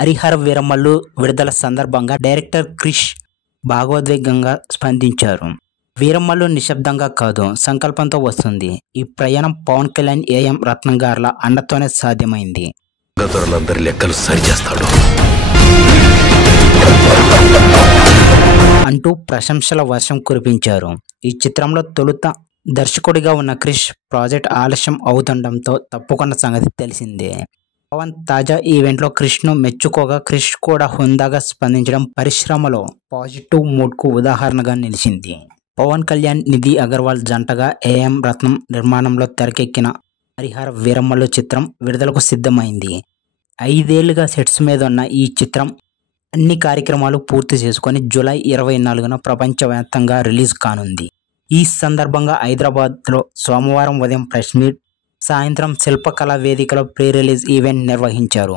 హరిహర వీరమల్లు విడుదల సందర్భంగా డైరెక్టర్ క్రిష్ భావోద్వేగంగా స్పందించారు. వీరమల్లు నిశ్శబ్దంగా కాదు, సంకల్పంతో వస్తుంది. ఈ ప్రయాణం పవన్ కళ్యాణ్, ఏఎం రత్నం గార్ల అండతోనే సాధ్యమైంది అంటూ ప్రశంసల వర్షం కురిపించారు. ఈ చిత్రంలో తొలుత దర్శకుడిగా ఉన్న క్రిష్ ప్రాజెక్ట్ ఆలస్యం అవుతుండటంతో తప్పుకున్న సంగతి తెలిసిందే. పవన్ తాజా ఈవెంట్లో క్రిష్ను మెచ్చుకోగా, క్రిష్ కూడా హుందాగా స్పందించడం పరిశ్రమలో పాజిటివ్ మూడ్కు ఉదాహరణగా నిలిచింది. పవన్ కళ్యాణ్, నిధి అగర్వాల్ జంటగా ఏఎం రత్నం నిర్మాణంలో తెరకెక్కిన హరిహర వీరమల్లు చిత్రం విడుదలకు సిద్ధమైంది. 5 ఏళ్లుగా సెట్స్ మీద ఉన్న ఈ చిత్రం అన్ని కార్యక్రమాలు పూర్తి చేసుకొని జూలై 24న ప్రపంచవ్యాప్తంగా రిలీజ్ కానుంది. ఈ సందర్భంగా హైదరాబాద్లో సోమవారం ఉదయం ప్రెస్ మీట్, సాయంత్రం శిల్పకళా వేదికలో ప్రీ రిలీజ్ ఈవెంట్ నిర్వహించారు.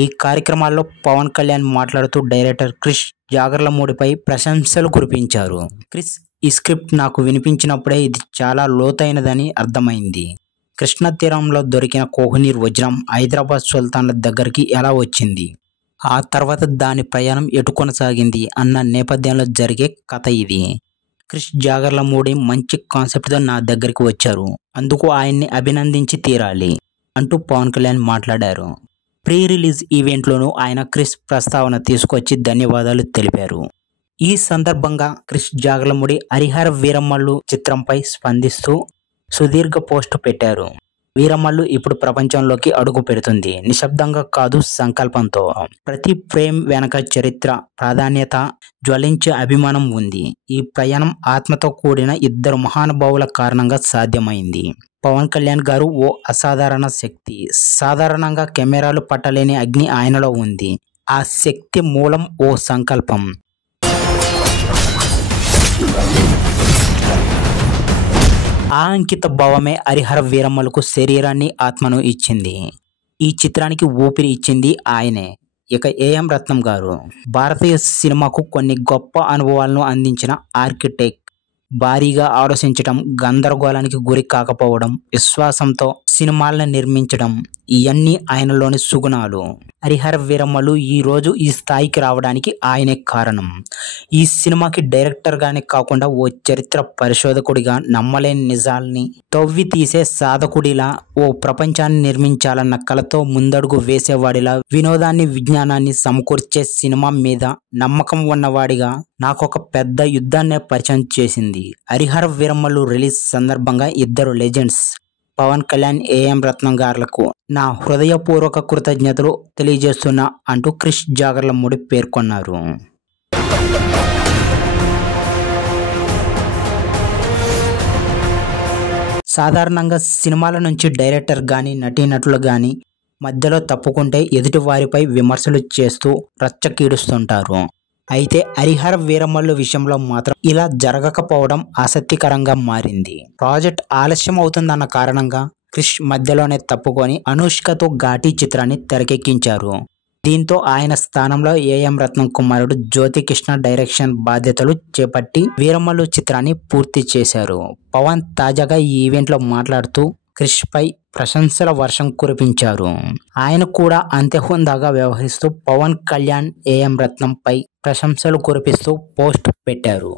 ఈ కార్యక్రమాల్లో పవన్ కళ్యాణ్ మాట్లాడుతూ డైరెక్టర్ క్రిష్ జాగర్లమూడిపై ప్రశంసలు కురిపించారు. క్రిష్, ఈ స్క్రిప్ట్ నాకు వినిపించినప్పుడే ఇది చాలా లోతైనదని అర్థమైంది. కృష్ణ తీరంలో దొరికిన కోహినూర్ వజ్రం హైదరాబాద్ సుల్తాన్ల దగ్గరికి ఎలా వచ్చింది, ఆ తర్వాత దాని ప్రయాణం ఎటు కొనసాగింది అన్న నేపథ్యంలో జరిగే కథ ఇది. క్రిష్ జాగర్లమూడి మంచి కాన్సెప్ట్తో నా దగ్గరికి వచ్చారు, అందుకు ఆయన్ని అభినందించి తీరాలి అంటూ పవన్ కళ్యాణ్ మాట్లాడారు. ప్రీ రిలీజ్ ఈవెంట్లోనూ ఆయన క్రిష్ ప్రస్తావన తీసుకొచ్చి ధన్యవాదాలు తెలిపారు. ఈ సందర్భంగా క్రిష్ జాగర్లమూడి హరిహర వీరమల్లు చిత్రంపై స్పందిస్తూ సుదీర్ఘ పోస్ట్ పెట్టారు. వీరమల్లు ఇప్పుడు ప్రపంచంలోకి అడుగు పెడుతుంది. నిశ్శబ్దంగా కాదు, సంకల్పంతో. ప్రతి ఫ్రేమ్ వెనక చరిత్ర, ప్రాధాన్యత, జ్వలించే అభిమానం ఉంది. ఈ ప్రయాణం ఆత్మతో కూడిన ఇద్దరు మహానుభావుల కారణంగా సాధ్యమైంది. పవన్ కళ్యాణ్ గారు ఓ అసాధారణ శక్తి. సాధారణంగా కెమెరాలు పట్టలేని అగ్ని ఆయనలో ఉంది. ఆ శక్తి మూలం ఓ సంకల్పం. ఆ అంకిత భావమే హరిహర వీరమల్లుకు శరీరాన్ని, ఆత్మను ఇచ్చింది. ఈ చిత్రానికి ఊపిరి ఇచ్చింది ఆయనే. ఇక ఏఎం రత్నం గారు భారతీయ సినిమాకు కొన్ని గొప్ప అనుభవాలను అందించిన ఆర్కిటెక్ట్. భారీగా ఆలోచించడం, గందరగోళానికి గురి కాకపోవడం, విశ్వాసంతో సినిమాలను నిర్మించడం, ఇవన్నీ ఆయనలోని సుగుణాలు. హరిహర వీరమల్లు ఈ రోజు ఈ స్థాయికి రావడానికి ఆయనే కారణం. ఈ సినిమాకి డైరెక్టర్గానే కాకుండా ఓ చరిత్ర పరిశోధకుడిగా, నమ్మలేని నిజాల్ని తవ్వి తీసే సాధకుడిలా, ఓ ప్రపంచాన్ని నిర్మించాలన్న కలతో ముందడుగు వేసేవాడిలా, వినోదాన్ని, విజ్ఞానాన్ని సమకూర్చే సినిమా మీద నమ్మకం ఉన్నవాడిగా నాకొక పెద్ద యుద్ధాన్నే పరిచయం చేసింది. హరిహర వీరమల్లు రిలీజ్ సందర్భంగా ఇద్దరు లెజెండ్స్ పవన్ కళ్యాణ్, ఏఎం రత్నం గార్లకు నా హృదయపూర్వక కృతజ్ఞతలు తెలియజేస్తున్నా అంటూ క్రిష్ జాగర్లమూడి పేర్కొన్నారు. సాధారణంగా సినిమాల నుంచి డైరెక్టర్ గాని, నటీనటులు గాని మధ్యలో తప్పుకుంటే ఎదుటి వారిపై విమర్శలు చేస్తూ రచ్చకీడుస్తుంటారు. అయితే హరిహర వీరమల్లు విషయంలో మాత్రం ఇలా జరగకపోవడం ఆసక్తికరంగా మారింది. ప్రాజెక్ట్ ఆలస్యం అవుతుందన్న కారణంగా క్రిష్ మధ్యలోనే తప్పుకొని అనుష్కతో ఘాటీ చిత్రాన్ని తెరకెక్కించారు. దీంతో ఆయన స్థానంలో ఏఎం రత్నం కుమారుడు జ్యోతి కృష్ణ డైరెక్షన్ బాధ్యతలు చేపట్టి వీరమల్లు చిత్రాన్ని పూర్తి చేశారు. పవన్ తాజాగా ఈ ఈవెంట్లో మాట్లాడుతూ క్రిష్ పై ప్రశంసల వర్షం కురిపించారు. ఆయన కూడా అంతే హుందాగా వ్యవహరిస్తూ పవన్ కళ్యాణ్, ఏఎం రత్నం పై ప్రశంసలు కురిపిస్తూ పోస్ట్ పెట్టారు.